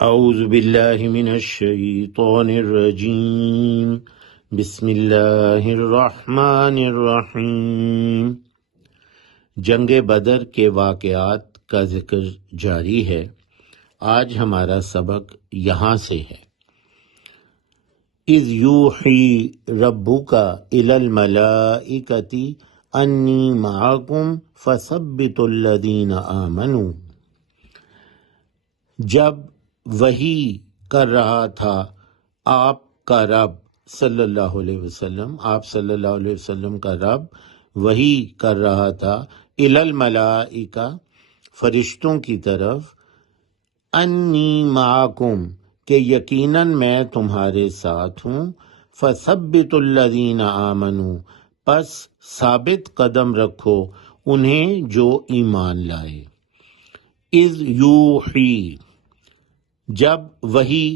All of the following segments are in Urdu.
اعوذ باللہ من الشیطان الرجیم بسم اللہ الرحمن الرحیم۔ جنگ بدر کے واقعات کا ذکر جاری ہے۔ آج ہمارا سبق یہاں سے ہے۔ اذ یوحی ربک الی الملائکۃ انی معکم فثبتوا الذین آمنوا، جب وحی کر رہا تھا آپ کا رب صلی اللہ علیہ وسلم، آپ صلی اللہ علیہ وسلم کا رب وحی کر رہا تھا الی الملائکہ، فرشتوں کی طرف، انی معکم، کہ یقیناً میں تمہارے ساتھ ہوں، فثبتوا الذین آمنوا، پس ثابت قدم رکھو انہیں جو ایمان لائے۔ اذ یوحی، جب وحی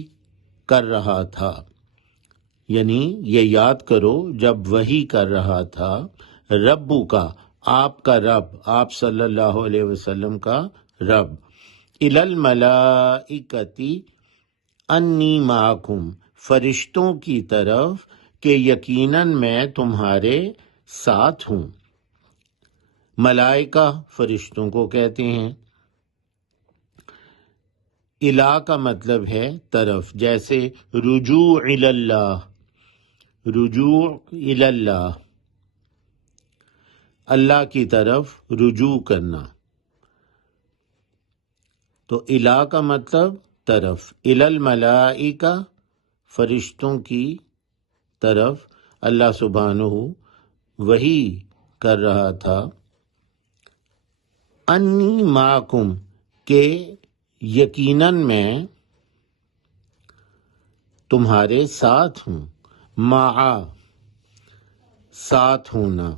کر رہا تھا، یعنی یہ یاد کرو جب وحی کر رہا تھا، ربو کا، آپ کا رب، آپ صلی اللہ علیہ وسلم کا رب، الی الملائکۃ انی معکم، فرشتوں کی طرف کہ یقیناً میں تمہارے ساتھ ہوں۔ ملائکہ فرشتوں کو کہتے ہیں۔ الہ کا مطلب ہے طرف، جیسے رجوع الی اللہ، رجوع الی اللہ، اللہ کی طرف رجوع کرنا۔ تو الہ کا مطلب طرف، الی الملائکہ، فرشتوں کی طرف اللہ سبحانہ وحی کر رہا تھا، انی معکم، کہ یقیناً میں تمہارے ساتھ ہوں۔ مع، ساتھ ہونا،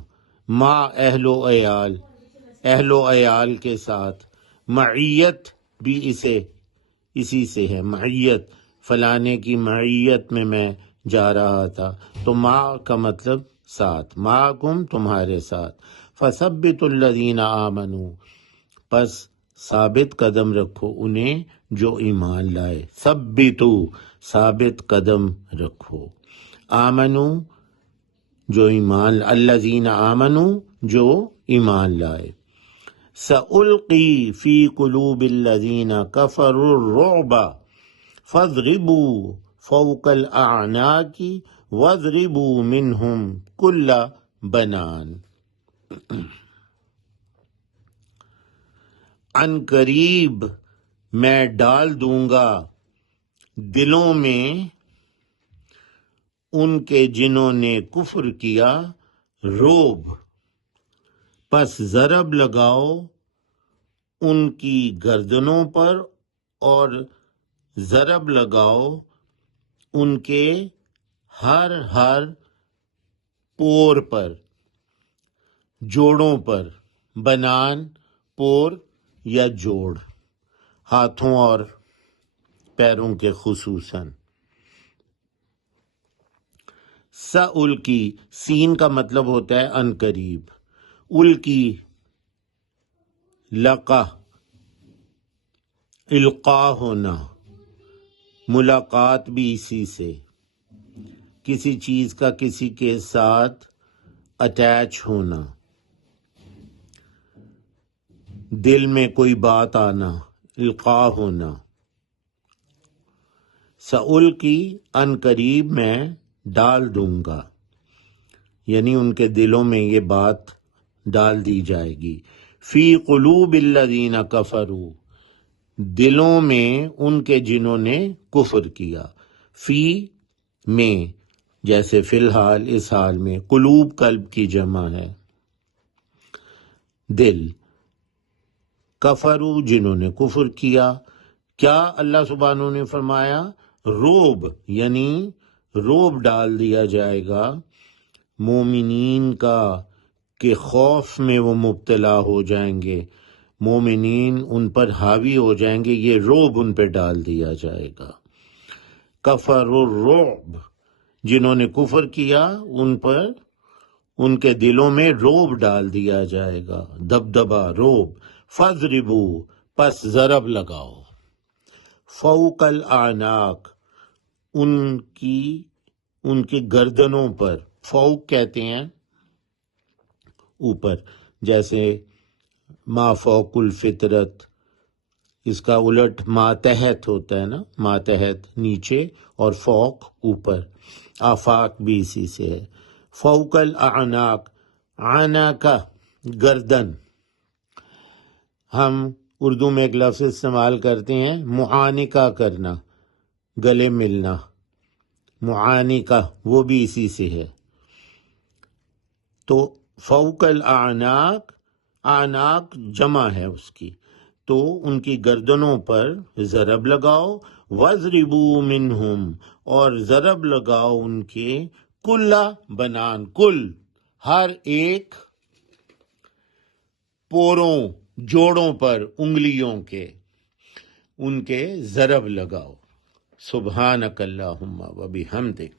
مع اہل و عیال، اہل و عیال کے ساتھ۔ معیت بھی اسی سے ہے، معیت، فلانے کی معیت میں جا رہا تھا، تو مع کا مطلب ساتھ، معکم، تمہارے ساتھ۔ فثبتوا الذین آمنوا، پس ثابت قدم رکھو انہیں جو ایمان لائے۔ ثبتو، ثابت قدم رکھو۔ آمنو، جو ایمان، الذین آمنو، جو ایمان لائے۔ سألقی فی قلوب الذین کفروا الرعب فاضربوا فوق الاعناق واضربوا منہم کل بنان۔ ان قریب میں ڈال دوں گا دلوں میں ان کے جنہوں نے کفر کیا رعب، پس ضرب لگاؤ ان کی گردنوں پر اور ضرب لگاؤ ان کے ہر پور پر، جوڑوں پر، بنان، پور یا جوڑ، ہاتھوں اور پیروں کے خصوصاً۔ سألقی، سین کا مطلب ہوتا ہے ان قریب، القی، لقا، القاء ہونا، ملاقات بھی اسی سے، کسی چیز کا کسی کے ساتھ اٹیچ ہونا، دل میں کوئی بات آنا، القاء ہونا۔ سألقی، ان قریب میں ڈال دوں گا، یعنی ان کے دلوں میں یہ بات ڈال دی جائے گی۔ فی قلوب الذین کفروا، دلوں میں ان کے جنہوں نے کفر کیا۔ فی میں، جیسے فی الحال، اس حال میں، قلوب قلب کی جمع ہے، دل، کفروا، جنہوں نے کفر کیا۔ کیا اللہ سبحانہ نے فرمایا؟ رعب، یعنی رعب ڈال دیا جائے گا مومنین کا، کہ خوف میں وہ مبتلا ہو جائیں گے، مومنین ان پر حاوی ہو جائیں گے، یہ رعب ان پہ ڈال دیا جائے گا۔ کفر الرعب، جنہوں نے کفر کیا ان پر، ان کے دلوں میں رعب ڈال دیا جائے گا، دبدبا، رعب۔ فاضربوا، پس ضرب لگاؤ، فوق الاعناق، ان کے گردنوں پر، فوق کہتے ہیں اوپر، جیسے ما فوق الفطرت، اس کا الٹ ماتحت ہوتا ہے نا، ماتحت نیچے اور فوق اوپر، آفاق بھی اسی سے ہے۔ فوق الاعناق، عناقہ گردن، ہم اردو میں ایک لفظ استعمال کرتے ہیں معانقہ کرنا، گلے ملنا، معانقہ، وہ بھی اسی سے ہے۔ تو فوق الاعناق، اعناق جمع ہے اس کی، تو ان کی گردنوں پر ضرب لگاؤ، وَاضْرِبُوا مِنْهُمْ، اور ضرب لگاؤ ان کے، کل بنان، کل، ہر ایک پوروں، جوڑوں پر، انگلیوں کے، ان کے ضرب لگاؤ۔ سبحانک اللہم و بحمدک۔